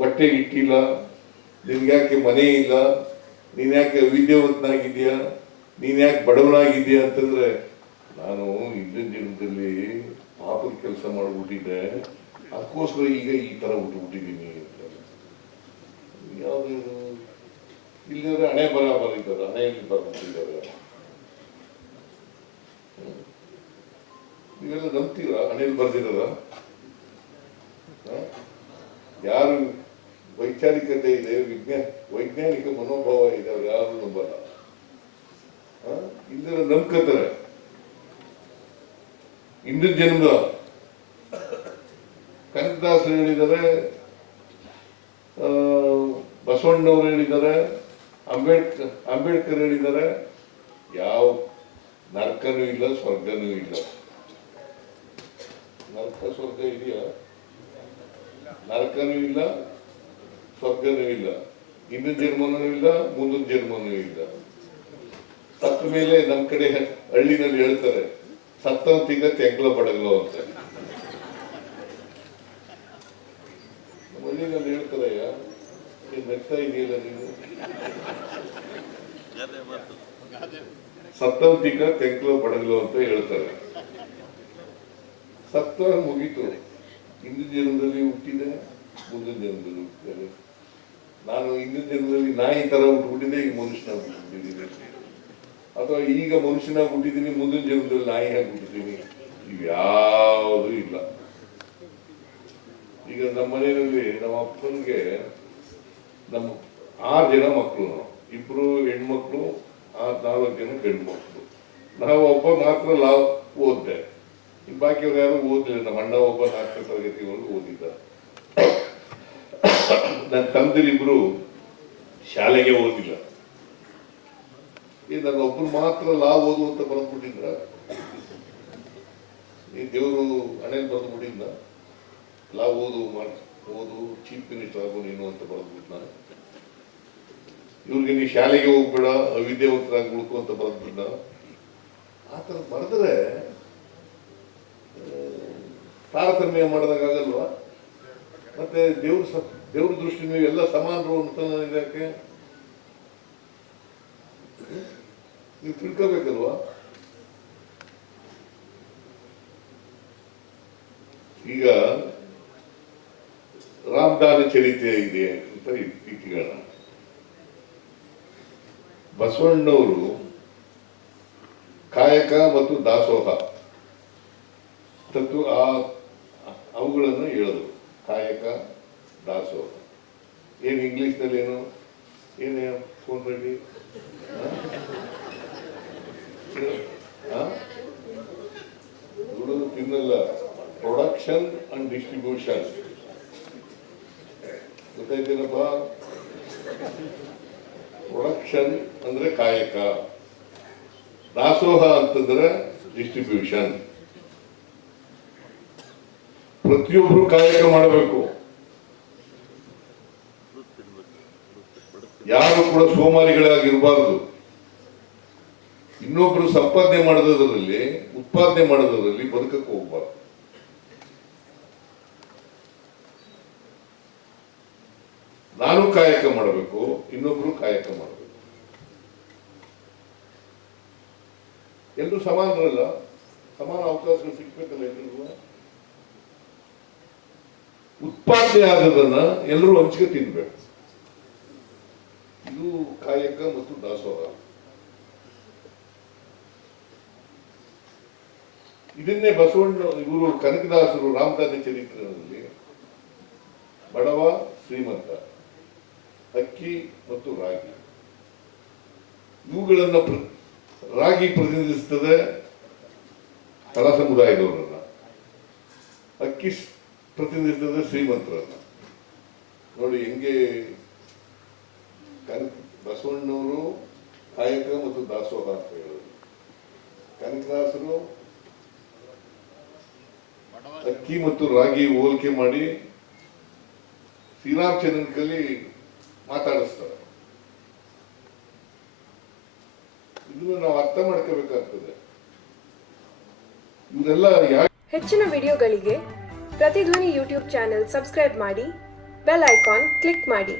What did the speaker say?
ಹೊಟ್ಟೆಗೆ ಇಟ್ಟಿಲ್ಲ, ನಿನ್ಗೆ ಯಾಕೆ ಮನೆ ಇಲ್ಲ, ನೀನ್ ಯಾಕೆ ವಿದ್ಯಾವಂತನಾಗಿದ್ಯಾ, ನೀನ್ ಯಾಕೆ ಬಡವನಾಗಿದ್ಯಾ ಅಂತಂದ್ರೆ ನಾನು ಹಿಂದಿನ ಜನ್ಮದಲ್ಲಿ ಪಾಪದ ಕೆಲಸ ಮಾಡ್ಬಿಟ್ಟಿದ್ದೆ, ಅದಕ್ಕೋಸ್ಕರ ಈಗ ಈ ತರ ಹುಟ್ಟುಬಿಟ್ಟಿದ್ದೀನಿ ಅಂತ. ಯಾವ್ದು ಇಲ್ಲಿದ್ರೆ ಹಣೆ ಬರ ಬರೀತಾರೆ, ಹಣೆಯಲ್ಲಿ ಬರ್ಬಿಟ್ಟಿದ್ದಾರೆ. ನೀವೆಲ್ಲ ನಂಬ್ತೀರಾ ಹಣೆಯಲ್ಲಿ ಬರ್ದಿರೋದ? ಯಾರು ವೈಚಾರಿಕತೆ ಇದೆ, ವೈಜ್ಞಾನಿಕ ಮನೋಭಾವ ಇದೆ, ಅವ್ರು ಯಾರು ನಂಬಲ್ಲ. ಇಲ್ಲರ ನಂಬ್ಕೋತಾರೆ. ಹಿಂದಿನ ಜನ್ಮದ ಕನಕದಾಸರು ಹೇಳಿದ್ದಾರೆ, ಬಸವಣ್ಣವರು ಹೇಳಿದ್ದಾರೆ, ಅಂಬೇಡ್ಕರ್ ಹೇಳಿದ್ದಾರೆ, ಯಾವ ನರಕನೂ ಇಲ್ಲ, ಸ್ವರ್ಗನೂ ಇಲ್ಲ. ನರಕ ಸ್ವರ್ಗ ಇದೆಯಾ? ನರಕನೂ ಇಲ್ಲ, ಸ್ವರ್ಗನೂ ಇಲ್ಲ, ಹಿಂದಿನ ಜನ್ಮನೂ ಇಲ್ಲ, ಮುಂದಿನ ಜನ್ಮನೂ ಇಲ್ಲ. ಸತ್ತ ಮೇಲೆ ನಮ್ ಕಡೆ ಹಳ್ಳಿನಲ್ಲಿ ಹೇಳ್ತಾರೆ, ಸತ್ತಂತೀಗ ತೆಂಗ್ಲ ಬಡಗ್ಲೋ ಅಂತ. ಹಳ್ಳಿನಲ್ಲಿ ಹೇಳ್ತಾರಯ್ಯ, ನಗ್ತಾ ಇದೆಯಲ್ಲ ನೀನು, ಸತ್ತಂತೀಗ ತೆಂಗ್ಲ ಬಡಗ್ಲೋ ಅಂತ ಹೇಳ್ತಾರೆ. ಸತ್ತ ಮುಗೀತು, ಹಿಂದಿನ ಜನ್ಮದಲ್ಲಿ ಹುಟ್ಟಿದೆ, ಮುಂದಿನ ಜನ್ಮದಲ್ಲಿ ಹುಟ್ಟಿದ್ದಾರೆ. ನಾನು ಹಿಂದಿನ ಜನ್ಮದಲ್ಲಿ ನಾಯಿ ತರ ಹುಟ್ಟುಬಿಟ್ಟಿದ್ದೆ, ಈಗ ಮನುಷ್ಯನಾಗಿ ಹುಟ್ಟುಬಿಟ್ಟಿದ್ದೀನಿ, ಅಥವಾ ಈಗ ಮನುಷ್ಯನಾಗಿ ಹುಟ್ಟಿದ್ದೀನಿ, ಮುಂದಿನ ಜನ್ಮದಲ್ಲಿ ನಾಯಿ ಆಗಿ ಹುಟ್ಟಿದ್ದೀನಿ. ಇವ್ಯಾವುದೂ ಇಲ್ಲ. ಈಗ ನಮ್ಮ ಮನೆಯಲ್ಲಿ ನಮ್ಮ ಅಪ್ಪನಿಗೆ ನಮ್ಮ 6 ಜನ ಮಕ್ಕಳು, ನಾವು 2 ಹೆಣ್ಮಕ್ಳು, 4 ಜನ ಗಂಡು ಮಕ್ಕಳು. ನಾವು ಒಬ್ಬ ಮಾತ್ರ ಓದ್ದೆ, ಬಾಕಿಯವ್ರು ಯಾರು ಓದಲಿಲ್ಲ. ನಮ್ಮ ಅಣ್ಣ ಒಬ್ಬ 4ನೇ ತರಗತಿವರೆಗೂ ಓದಿದ್ದ. ನನ್ನ ತಂದರಿಬ್ರು ಶಾಲೆಗೆ ಓದಿಲ್ಲ. ಈ ನನ್ನ ಒಬ್ಬರು ಮಾತ್ರ ಓದು ಅಂತ ಬರೆದ್ಬಿಟ್ಟಿದ್ರ, ಈ ದೇವರು ಹಣೆಯಲ್ಲಿ ಬರೆದ್ಬಿಟ್ಟಿದ್ದ, ಓದು ಚೀಫ್ ಮಿನಿಸ್ಟರ್ ಆಗು ನೀನು ಅಂತ ಬರೆದ್ಬಿಟ್ಟು ನಾನು. ಇವ್ರಿಗೆ ನೀ ಶಾಲೆಗೆ ಹೋಗ್ಬೇಡ, ಅವಿದ್ಯಾವಂತರಾಗಿ ಉಳ್ಕೊ ಅಂತ ಬರೆದ್ಬಿಟ್ಟ. ಆ ಥರ ಬರೆದ್ರೆ ತಾರತಮ್ಯ ಮಾಡೋದಾಗಲ್ವಾ? ಮತ್ತೆ ದೇವ್ರ ದೃಷ್ಟಿ ನೀವು ಎಲ್ಲ ಸಮಾನರು ಅಂತ ಇದಕ್ಕೆ ನೀವು ತಿಳ್ಕೋಬೇಕಲ್ವಾ? ಈಗ ರಾಮದಾನ ಚರಿತ್ರೆ ಇದೆ ಅಂತ ಇಟ್ಕೊಳ್ಳೋಣ. ಬಸವಣ್ಣವರು ಕಾಯಕ ಮತ್ತು ದಾಸೋಹ ತತ್ವ ಅವುಗಳನ್ನು ಹೇಳಿದ್ರು. ಕಾಯಕ, ದಾಸೋಹ. ಏನು ಇಂಗ್ಲಿಷ್ನಲ್ಲಿ ಏನು ಫೋನ್ ರೆಡಿ ದುಡಿದು ತಿನ್ನಲ್ಲ, ಪ್ರೊಡಕ್ಷನ್ ಅಂಡ್ ಡಿಸ್ಟ್ರಿಬ್ಯೂಷನ್. ಗೊತ್ತಾಯ್ತೇನಪ್ಪ? ಪ್ರೊಡಕ್ಷನ್ ಅಂದ್ರೆ ಕಾಯಕ, ದಾಸೋಹ ಅಂತಂದ್ರೆ ಡಿಸ್ಟ್ರಿಬ್ಯೂಷನ್. ಪ್ರತಿಯೊಬ್ರು ಕಾಯಕ ಮಾಡಬೇಕು. ಯಾರು ಕೂಡ ಸೋಮಾರಿಗಳಾಗಿರಬಾರದು. ಇನ್ನೊಬ್ರು ಸಂಪಾದನೆ ಮಾಡೋದ್ರಲ್ಲಿ, ಉತ್ಪಾದನೆ ಮಾಡೋದ್ರಲ್ಲಿ ಬದುಕಕ್ಕೆ ಹೋಗ್ಬಾರ್ದು. ನಾನು ಕಾಯಕ ಮಾಡಬೇಕು, ಇನ್ನೊಬ್ರು ಕಾಯಕ ಮಾಡಬೇಕು. ಎಲ್ಲರೂ ಸಮಾನರಲ್ಲ, ಸಮಾನ ಅವಕಾಶಗಳು ಸಿಗ್ಬೇಕಲ್ಲ ಎಲ್ರಿಗೂ. ಉತ್ಪಾದನೆ ಆಗೋದನ್ನ ಎಲ್ಲರೂ ಹಂಚಿಕೆ ತಿನ್ಬೇಕು. ಇದು ಕಾಯಕ ಮತ್ತು ದಾಸೋಹ. ಇದನ್ನೇ ಬಸವಣ್ಣ ಇವರು ಕನಕದಾಸರು ರಾಮದಾನ ಚರಿತ್ರೆಯಲ್ಲಿ ಬಡವ ಶ್ರೀಮಂತ, ಅಕ್ಕಿ ಮತ್ತು ರಾಗಿ, ಇವುಗಳನ್ನ ರಾಗಿ ಪ್ರತಿನಿಧಿಸುತ್ತದೆ ತಳ ಸಮುದಾಯದವರನ್ನ, ಅಕ್ಕಿ ಪ್ರತಿನಿಧಿಸುತ್ತದೆ ಶ್ರೀಮಂತರನ್ನ. ನೋಡಿ ಹೆಂಗೆ ಬಸವಣ್ಣವರು ಕಾಯಕ ಮತ್ತು ದಾಸೋಹ ಅಂತ ಹೇಳೋದು, ಕನಕದಾಸರು ಅಕ್ಕಿ ಮತ್ತು ರಾಗಿ ಹೋಲಿಕೆ ಮಾಡಿ ಶ್ರೀರಾಮಚಂದ್ರನ ಕಲಿ ಮಾತಾಡಿಸ್ತಾರೆ. ಇದನ್ನು ನಾವು ಅರ್ಥ ಮಾಡ್ಕೋಬೇಕಾಗ್ತದೆ. ಇವರೆಲ್ಲ ಹೆಚ್ಚಿನ ವಿಡಿಯೋಗಳಿಗೆ ಪ್ರತಿಧ್ವನಿ ಯೂಟ್ಯೂಬ್ ಚಾನೆಲ್ ಸಬ್ಸ್ಕ್ರೈಬ್ ಮಾಡಿ, ಬೆಲ್ ಐಕಾನ್ ಕ್ಲಿಕ್ ಮಾಡಿ.